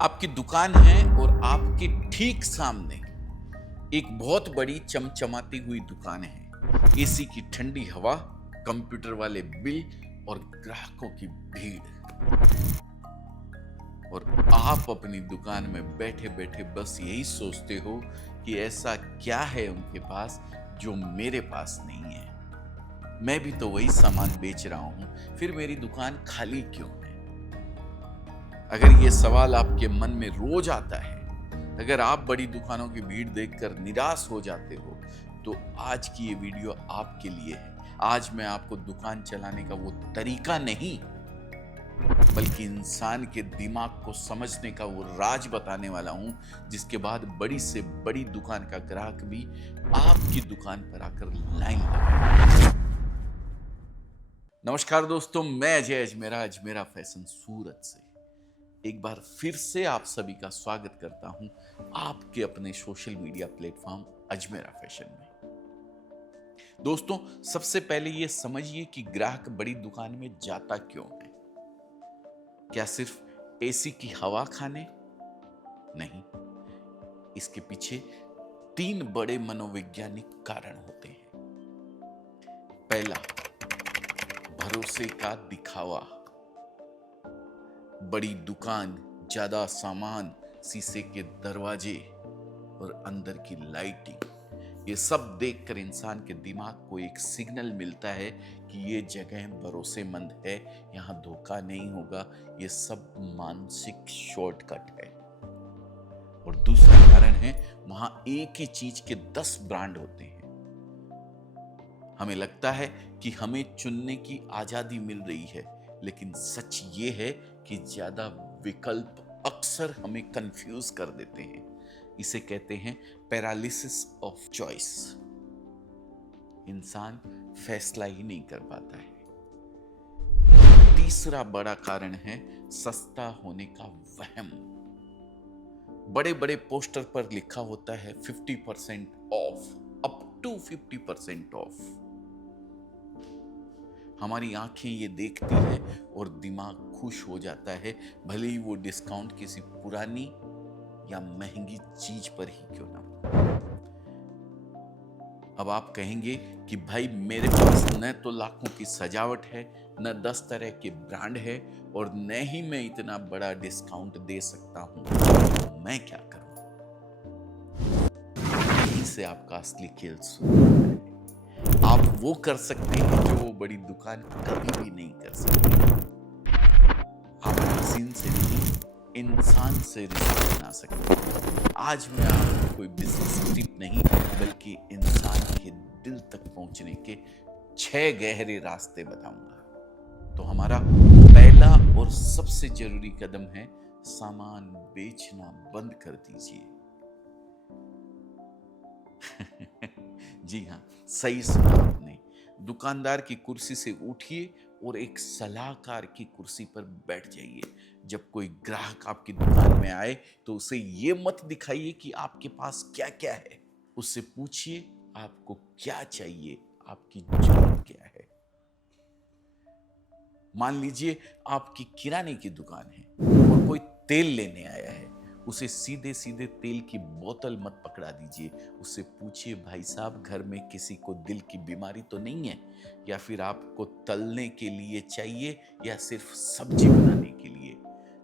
आपकी दुकान है और आपके ठीक सामने एक बहुत बड़ी चमचमाती हुई दुकान है। एसी की ठंडी हवा, कंप्यूटर वाले बिल और ग्राहकों की भीड़। और आप अपनी दुकान में बैठे बैठे बस यही सोचते हो कि ऐसा क्या है उनके पास जो मेरे पास नहीं है। मैं भी तो वही सामान बेच रहा हूं, फिर मेरी दुकान खाली क्यों है? अगर ये सवाल आपके मन में रोज आता है, अगर आप बड़ी दुकानों की भीड़ देखकर निराश हो जाते हो, तो आज की ये वीडियो आपके लिए है। आज मैं आपको दुकान चलाने का वो तरीका नहीं, बल्कि इंसान के दिमाग को समझने का वो राज बताने वाला हूं, जिसके बाद बड़ी से बड़ी दुकान का ग्राहक भी आपकी दुकान पर आकर लाइन लगाएगा। नमस्कार दोस्तों, मैं अजय अजमेरा फैशन सूरत से एक बार फिर से आप सभी का स्वागत करता हूं आपके अपने social media platform Ajmera fashion में। दोस्तों, सबसे पहले ये समझिए कि ग्राहक बड़ी दुकान में जाता क्यों है। क्या सिर्फ एसी की हवा खाने? नहीं, इसके पीछे 3 बड़े मनोवैज्ञानिक कारण होते हैं। पहला, भरोसे का दिखावा। बड़ी दुकान, ज्यादा सामान, शीशे के दरवाजे और अंदर की लाइटिंग, ये सब देखकर इंसान के दिमाग को एक सिग्नल मिलता है कि ये जगह भरोसेमंद है, यहां धोखा नहीं होगा। ये सब मानसिक शॉर्टकट है। और दूसरा कारण है, वहां एक ही चीज के 10 ब्रांड होते हैं। हमें लगता है कि हमें चुनने की आजादी मिल रही है, लेकिन सच ये है कि ज्यादा विकल्प अक्सर हमें कंफ्यूज कर देते हैं। इसे कहते हैं पैरालिसिस ऑफ चॉइस। इंसान फैसला ही नहीं कर पाता है। तीसरा बड़ा कारण है सस्ता होने का वहम। बड़े बड़े पोस्टर पर लिखा होता है 50% ऑफ, अप टू 50% ऑफ। हमारी आंखें ये देखती है और दिमाग खुश हो जाता है, भले ही वो डिस्काउंट किसी पुरानी या महंगी चीज पर ही क्यों ना हो। अब आप कहेंगे कि भाई मेरे पास न तो लाखों की सजावट है, न 10 तरह के ब्रांड है, और न ही मैं इतना बड़ा डिस्काउंट दे सकता हूं, तो मैं क्या करूं? यहीं से आपका असली खेल शुरू होता है। आप वो कर सकते हैं जो वो बड़ी दुकान कभी भी नहीं कर सकती। आप मशीन से नहीं, इंसान से रिश्ता बना सकते हैं। आज मैं आपको कोई बिजनेस टिप नहीं, बल्कि इंसान के दिल तक पहुंचने के 6 गहरे रास्ते बताऊंगा। तो हमारा पहला और सबसे जरूरी कदम है, सामान बेचना बंद कर दीजिए। जी हाँ, सही सुना आपने। दुकानदार की कुर्सी से उठिए और एक सलाहकार की कुर्सी पर बैठ जाइए। जब कोई ग्राहक आपकी दुकान में आए तो उसे ये मत दिखाइए कि आपके पास क्या क्या है। उससे पूछिए आपको क्या चाहिए, आपकी जरूरत क्या है। मान लीजिए आपकी किराने की दुकान है और कोई तेल लेने आया है, उसे सीधे सीधे तेल की बोतल मत पकड़ा दीजिए। उससे पूछिए, भाई साहब घर में किसी को दिल की बीमारी तो नहीं है, या फिर आपको तलने के लिए चाहिए या सिर्फ सब्जी बनाने के लिए।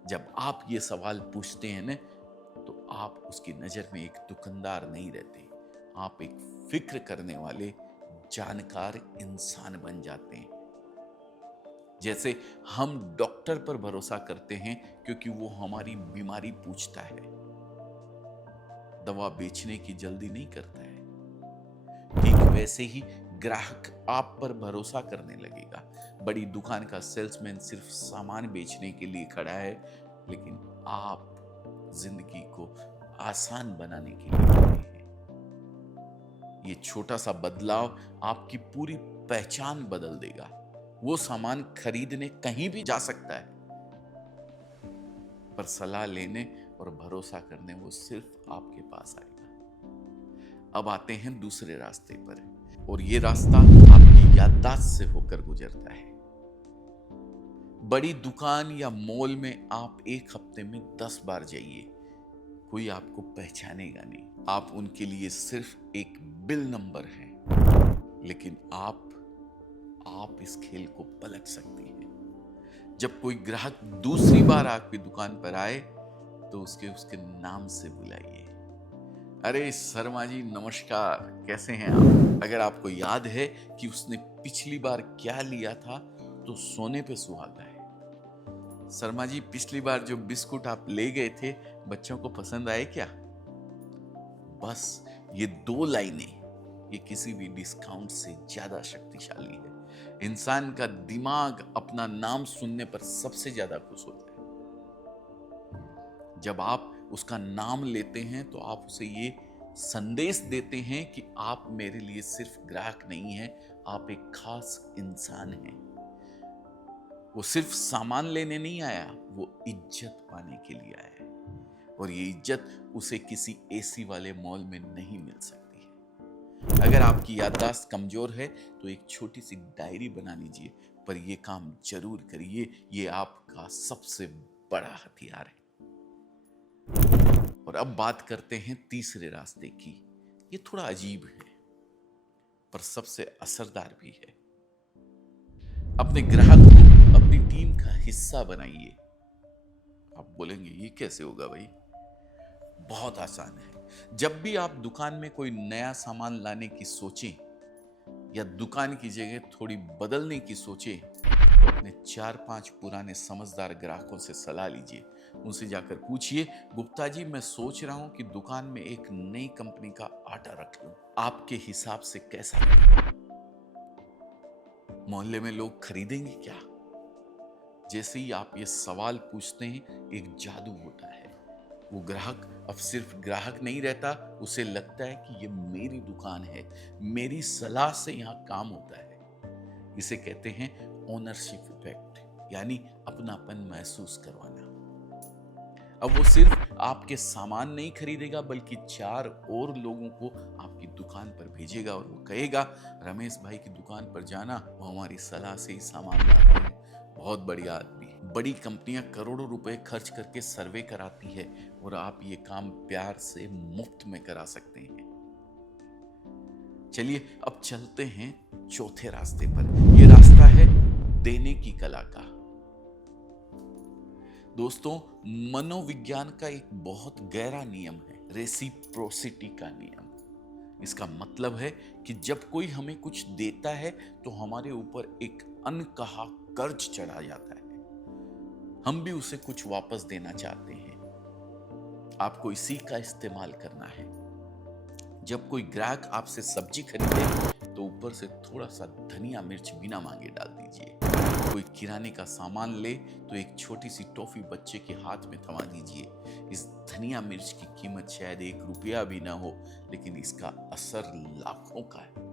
जब आप ये सवाल पूछते हैं ना, तो आप उसकी नजर में एक दुकानदार नहीं रहते, आप एक फिक्र करने वाले जानकार इंसान बन जाते हैं। जैसे हम डॉक्टर पर भरोसा करते हैं क्योंकि वो हमारी बीमारी पूछता है, दवा बेचने की जल्दी नहीं करता है। ठीक वैसे ही ग्राहक आप पर भरोसा करने लगेगा। बड़ी दुकान का सेल्समैन सिर्फ सामान बेचने के लिए खड़ा है, लेकिन आप जिंदगी को आसान बनाने के लिए खड़े हैं। ये छोटा सा बदलाव आपकी पूरी पहचान बदल देगा। वो सामान खरीदने कहीं भी जा सकता है, पर सलाह लेने और भरोसा करने वो सिर्फ आपके पास आएगा। अब आते हैं दूसरे रास्ते पर, और ये रास्ता आपकी याददाश्त से होकर गुजरता है। बड़ी दुकान या मॉल में आप एक हफ्ते में 10 बार जाइए, कोई आपको पहचानेगा नहीं। आप उनके लिए सिर्फ एक बिल नंबर हैं, लेकिन आप इस खेल को पलट सकती हैं। जब कोई ग्राहक दूसरी बार आपकी दुकान पर आए तो उसके नाम से बुलाइए। अरे शर्मा जी नमस्कार, कैसे हैं आप? अगर आपको याद है कि उसने पिछली बार क्या लिया था तो सोने पे सुहागा है। शर्मा जी पिछली बार जो बिस्कुट आप ले गए थे बच्चों को पसंद आए क्या? बस ये 2 लाइनें ये किसी भी डिस्काउंट से ज्यादा शक्तिशाली है। इंसान का दिमाग अपना नाम सुनने पर सबसे ज्यादा खुश होता है। जब आप उसका नाम लेते हैं तो आप उसे ये संदेश देते हैं कि आप मेरे लिए सिर्फ ग्राहक नहीं हैं, आप एक खास इंसान हैं। वो सिर्फ सामान लेने नहीं आया, वो इज्जत पाने के लिए आया है, और ये इज्जत उसे किसी एसी वाले मॉल में नहीं मिल सकती है। अगर आपकी याददाश्त कमजोर है तो एक छोटी सी डायरी बना लीजिए, पर यह काम जरूर करिए, ये आपका सबसे बड़ा हथियार है। और अब बात करते हैं तीसरे रास्ते की। ये थोड़ा अजीब है पर सबसे असरदार भी है। अपने ग्राहक को अपनी टीम का हिस्सा बनाइए। आप बोलेंगे ये कैसे होगा भाई? बहुत आसान है। जब भी आप दुकान में कोई नया सामान लाने की सोचें या दुकान की जगह थोड़ी बदलने की सोचें तो अपने 4-5 पुराने समझदार ग्राहकों से सलाह लीजिए। उनसे जाकर पूछिए, गुप्ता जी मैं सोच रहा हूं कि दुकान में एक नई कंपनी का आटा रख लूं, आपके हिसाब से कैसा रहेगा? मोहल्ले में लोग खरीदेंगे क्या? जैसे ही आप ये सवाल पूछते हैं एक जादू होता है। वो ग्राहक अब सिर्फ ग्राहक नहीं रहता, उसे लगता है कि ये मेरी दुकान है, मेरी सलाह से यहाँ काम होता है। इसे कहते हैं ओनरशिप इफेक्ट, यानी अपनापन महसूस करवाना। अब वो सिर्फ आपके सामान नहीं खरीदेगा बल्कि 4 और लोगों को आपकी दुकान पर भेजेगा और वो कहेगा रमेश भाई की दुकान पर जाना, वो हमारी सलाह से ही सामान लाते हैं, बहुत बढ़िया आदमी। बड़ी कंपनियां करोड़ों रुपए खर्च करके सर्वे कराती है और आप ये काम प्यार से मुफ्त में करा सकते हैं। चलिए अब चलते हैं चौथे रास्ते पर। यह रास्ता है देने की कला का। दोस्तों मनोविज्ञान का एक बहुत गहरा नियम है, रेसिप्रोसिटी का नियम। इसका मतलब है कि जब कोई हमें कुछ देता है तो हमारे ऊपर एक अनकहा कर्ज चढ़ा जाता है, हम भी उसे कुछ वापस देना चाहते हैं। आपको इसी का इस्तेमाल करना है। जब कोई ग्राहक आपसे सब्जी खरीदे तो ऊपर से थोड़ा सा धनिया मिर्च बिना मांगे डाल दीजिए। कोई किराने का सामान ले तो एक छोटी सी टॉफी बच्चे के हाथ में थमा दीजिए। इस धनिया मिर्च की कीमत शायद 1 रुपया भी ना हो, लेकिन इसका असर लाखों का है।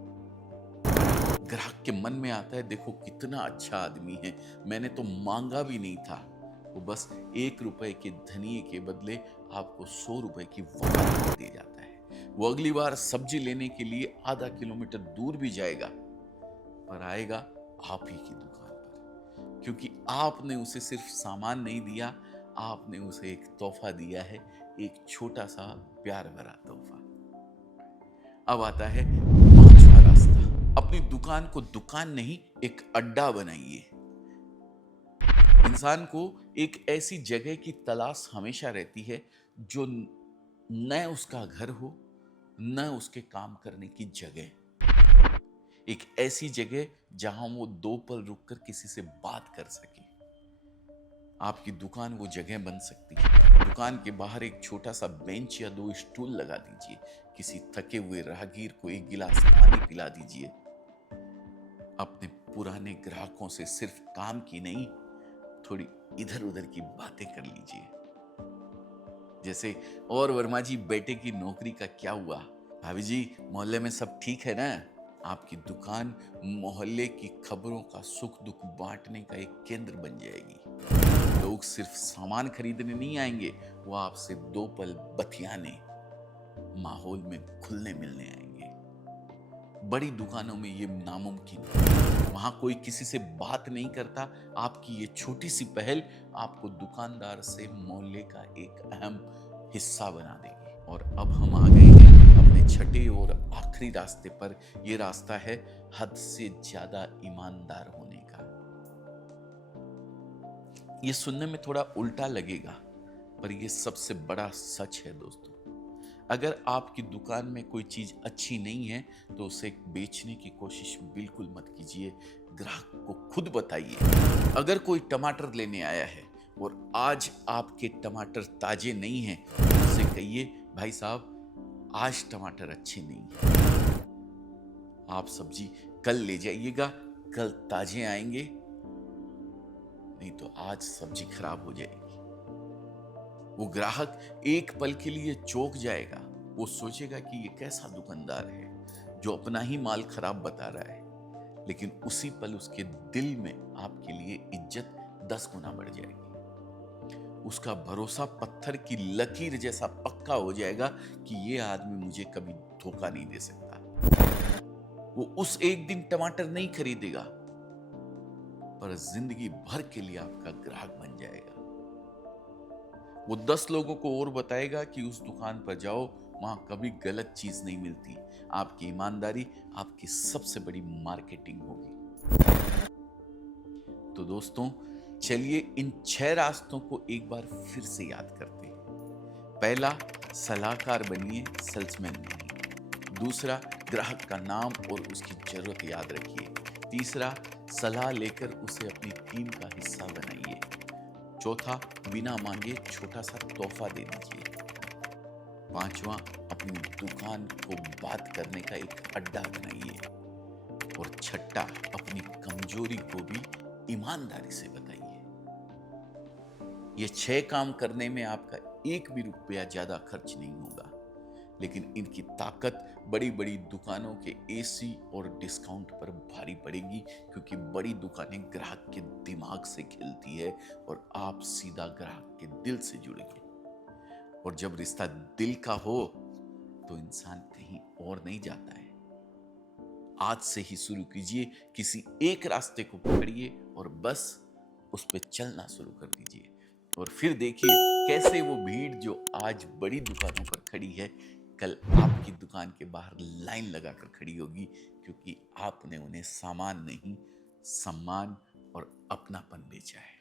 ग्राहक के मन में आता है देखो कितना अच्छा आदमी है, मैंने तो मांगा भी नहीं था। वो बस 1 रुपए के धनिये के बदले आपको 100 रुपए की वफादारी दे जाता है। वो अगली बार सब्जी लेने के लिए आधा किलोमीटर दूर भी जाएगा, पर आएगा आप ही की दुकान पर, क्योंकि आपने उसे सिर्फ सामान नहीं दिया, आपने उसे एक तोहफा दिया है, एक छोटा सा प्यार भरा तोहफा। अब आता है 5वां रास्ता। अपनी दुकान को दुकान नहीं एक अड्डा बनाइए। इंसान को एक ऐसी जगह की तलाश हमेशा रहती है जो न उसका घर हो न उसके काम करने की जगह। एक ऐसी जगह जहां वो 2 पल रुककर किसी से बात कर सके। आपकी दुकान वो जगह बन सकती है। दुकान के बाहर एक छोटा सा बेंच या 2 स्टूल लगा दीजिए। किसी थके हुए राहगीर को 1 गिलास पानी पिला दीजिए। अपने पुराने ग्राहकों से सिर्फ काम की नहीं, थोड़ी इधर उधर की बातें कर लीजिए। जैसे, और वर्मा जी बेटे की नौकरी का क्या हुआ? भाभी जी मोहल्ले में सब ठीक है ना? आपकी दुकान मोहल्ले की खबरों का सुख दुख बांटने का एक केंद्र बन जाएगी। लोग सिर्फ सामान खरीदने नहीं आएंगे, वो आपसे 2 पल बतियाने, माहौल में घुलने मिलने आएंगे। बड़ी दुकानों में ये नामुमकिन है। वहां कोई किसी से बात नहीं करता। आपकी ये छोटी सी पहल आपको दुकानदार से मोहल्ले का एक अहम हिस्सा बना देगी। और अब हम आ गए हैं अपने छठे और आखिरी रास्ते पर। यह रास्ता है हद से ज्यादा ईमानदार होने का। यह सुनने में थोड़ा उल्टा लगेगा, पर यह सबसे बड़ा सच है दोस्तों। अगर आपकी दुकान में कोई चीज अच्छी नहीं है तो उसे बेचने की कोशिश बिल्कुल मत कीजिए। ग्राहक को खुद बताइए। अगर कोई टमाटर लेने आया है और आज आपके टमाटर ताजे नहीं हैं, तो उससे कहिए, भाई साहब आज टमाटर अच्छे नहीं हैं, आप सब्जी कल ले जाइएगा, कल ताजे आएंगे, नहीं तो आज सब्जी खराब हो जाएगी। वो ग्राहक एक पल के लिए चौंक जाएगा। वो सोचेगा कि ये कैसा दुकानदार है जो अपना ही माल खराब बता रहा है, लेकिन उसी पल उसके दिल में आपके लिए इज्जत 10 गुना बढ़ जाएगी। उसका भरोसा पत्थर की लकीर जैसा पक्का हो जाएगा कि ये आदमी मुझे कभी धोखा नहीं दे सकता। वो उस एक दिन टमाटर नहीं खरीदेगा, पर जिंदगी भर के लिए आपका ग्राहक बन जाएगा। वो 10 लोगों को और बताएगा कि उस दुकान पर जाओ, वहां कभी गलत चीज नहीं मिलती। आपकी ईमानदारी आपकी सबसे बड़ी मार्केटिंग होगी। तो दोस्तों, चलिए इन 6 रास्तों को एक बार फिर से याद करते हैं। पहला, सलाहकार बनिए, सेल्समैन नहीं। दूसरा, ग्राहक का नाम और उसकी जरूरत याद रखिए। तीसरा, सलाह लेकर उसे अपनी टीम का हिस्सा बनाइए। चौथा, बिना मांगे छोटा सा तोहफा दे दीजिए। पांचवा, अपनी दुकान को बात करने का एक अड्डा बनाइए। और छठा, अपनी कमजोरी को भी ईमानदारी से बताइए। ये 6 काम करने में आपका एक भी रुपया ज्यादा खर्च नहीं होगा, लेकिन इनकी ताकत बड़ी बड़ी दुकानों के एसी और डिस्काउंट पर भारी पड़ेगी, क्योंकि बड़ी दुकानें ग्राहक के दिमाग से खेलती है और आप सीधा ग्राहक के दिल से जुड़ेंगे। और जब रिश्ता दिल का हो तो इंसान कहीं और नहीं जाता है। आज से ही शुरू कीजिए, किसी एक रास्ते को पकड़िए और बस उस पर चलना शुरू कर दीजिए। और फिर देखिए कैसे वो भीड़ जो आज बड़ी दुकानों पर खड़ी है, कल आपकी दुकान के बाहर लाइन लगाकर खड़ी होगी, क्योंकि आपने उन्हें सामान नहीं, सम्मान और अपनापन बेचा है।